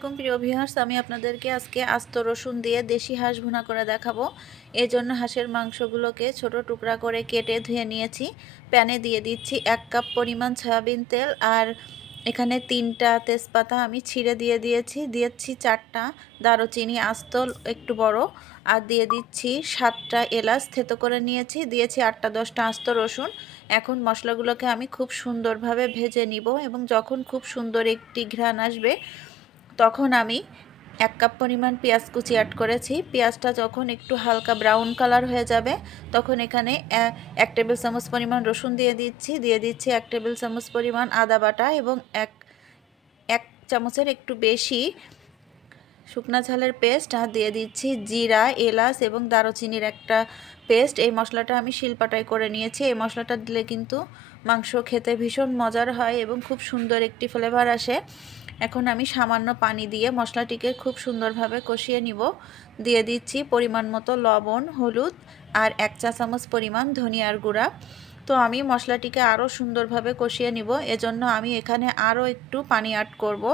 আলাইকুম প্রিয় ভিউয়ার্স, আমি আপনাদেরকে আজকে আস্ত রসুন দিয়ে দেশি হাঁস ভুনা করে দেখাবো। এই জন্য হাঁসের মাংসগুলোকে ছোট টুকরা করে কেটে ধুয়ে নিয়েছি। প্যানে দিয়ে দিচ্ছি 1 কাপ পরিমাণ সয়াবিন তেল, আর এখানে 3টা তেজপাতা আমি ছিঁড়ে দিয়েছি 4টা দারুচিনি আস্ত একটু বড়, আর দিয়ে দিচ্ছি 7টা এলাচ থেতো করে নিয়েছি, দিয়েছি 8টা 10টা আস্ত রসুন। এখন মশলাগুলোকে আমি খুব সুন্দরভাবে ভেজে নিব, এবং যখন খুব সুন্দর একটি ঘ্রাণ আসবে তখন আমি 1 কাপ পরিমাণ পেঁয়াজ কুচি অ্যাড করেছি। পেঁয়াজটা যখন একটু হালকা ব্রাউন কালার হয়ে যাবে তখন এখানে 1 টেবিল চামচ পরিমাণ রসুন দিয়ে দিচ্ছি 1 টেবিল চামচ পরিমাণ আদা বাটা, এবং এক চামচের একটু বেশি শুকনা ঝালের পেস্ট, আর দিয়ে দিচ্ছি জিরা, এলাচ এবং দারুচিনির একটা পেস্ট। এই মশলাটা আমি শিলপাটায় করে নিয়েছি। এই মশলাটা দিলে কিন্তু মাংস খেতে ভীষণ মজার হয় এবং খুব সুন্দর একটি ফ্লেভার আসে। এখন আমি সামান্য পানি দিয়ে মশলাটিকে খুব সুন্দরভাবে কষিয়ে নিব। দিয়ে দিচ্ছি পরিমাণ মতো লবণ, হলুদ আর 1 চা চামচ পরিমাণ ধনিয়ার গুঁড়া। তো আমি মশলাটিকে আরও সুন্দরভাবে কষিয়ে নিব, এজন্য আমি এখানে আরও একটু পানি অ্যাড করব।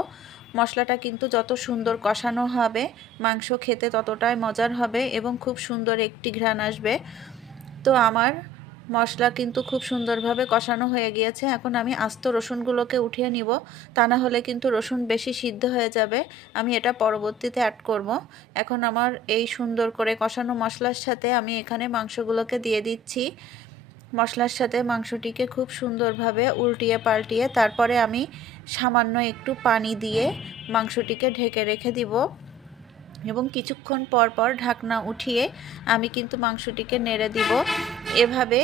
মশলাটা কিন্তু যত সুন্দর কষানো হবে মাংস খেতে ততটাই মজার হবে এবং খুব সুন্দর একটি ঘ্রাণ আসবে। তো আমার মশলা কিন্তু খুব সুন্দরভাবে কষানো হয়ে গিয়েছে। এখন আমি আস্ত রসুনগুলোকে উঠিয়ে নিব, তা না হলে কিন্তু রসুন বেশি সিদ্ধ হয়ে যাবে। আমি এটা পরবর্তীতে অ্যাড করব। এখন আমার এই সুন্দর করে কষানো মশলার সাথে আমি এখানে মাংসগুলোকে দিয়ে দিচ্ছি। মশলার সাথে মাংসটিকে খুব সুন্দরভাবে উল্টিয়ে পাল্টিয়ে তারপরে আমি সামান্য একটু পানি দিয়ে মাংসটিকে ঢেকে রেখে দিব, এবং কিছুক্ষণ পর পর ঢাকনা উঠিয়ে আমি কিন্তু মাংসটিকে নেড়ে দিব। এভাবে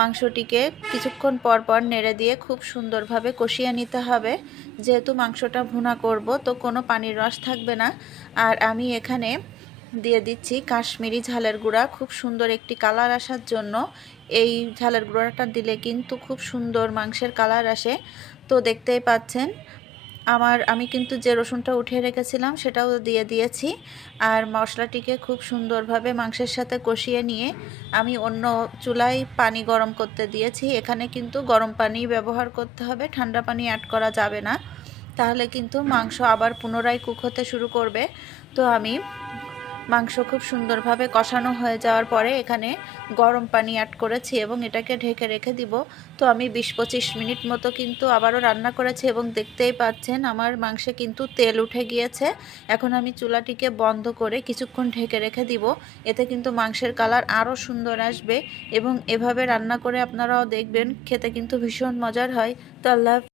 মাংসটিকে কিছুক্ষণ পর পর নেড়ে দিয়ে খুব সুন্দরভাবে কষিয়ে নিতে হবে। যেহেতু মাংসটা ভুনা করব তো কোনো পানির রস থাকবে না। আর আমি এখানে দিয়ে দিচ্ছি কাশ্মীরি ঝালের গুঁড়া, খুব সুন্দর একটি কালার আসার জন্য। এই ঝালের গুঁড়াটা দিলে কিন্তু খুব সুন্দর মাংসের কালার আসে। তো দেখতেই পাচ্ছেন আমি কিন্তু যে রসুনটা উঠিয়ে রেখেছিলাম সেটাও দিয়ে দিয়েছি, আর মশলাটিকে খুব সুন্দরভাবে মাংসের সাথে কষিয়ে নিয়ে আমি অন্য চুলায় পানি গরম করতে দিয়েছি। এখানে কিন্তু গরম পানি ব্যবহার করতে হবে, ঠান্ডা পানি অ্যাড করা যাবে না, তাহলে কিন্তু মাংস আবার পুনরায় কুক হতে শুরু করবে। তো আমি মাংস খুব সুন্দরভাবে কষানো হয়ে যাওয়ার পরে এখানে গরম পানি অ্যাড করেছি এবং এটাকে ঢেকে রেখে দিব। তো আমি 20-25 মিনিট মতো কিন্তু আবারও রান্না করেছি, এবং দেখতেই পাচ্ছেন আমার মাংসে কিন্তু তেল উঠে গিয়েছে। এখন আমি চুলাটিকে বন্ধ করে কিছুক্ষণ ঢেকে রেখে দিব। এতে কিন্তু মাংসের কালার আরও সুন্দর আসবে, এবং এভাবে রান্না করে আপনারাও দেখবেন খেতে কিন্তু ভীষণ মজার হয়। তো আল্লাহ।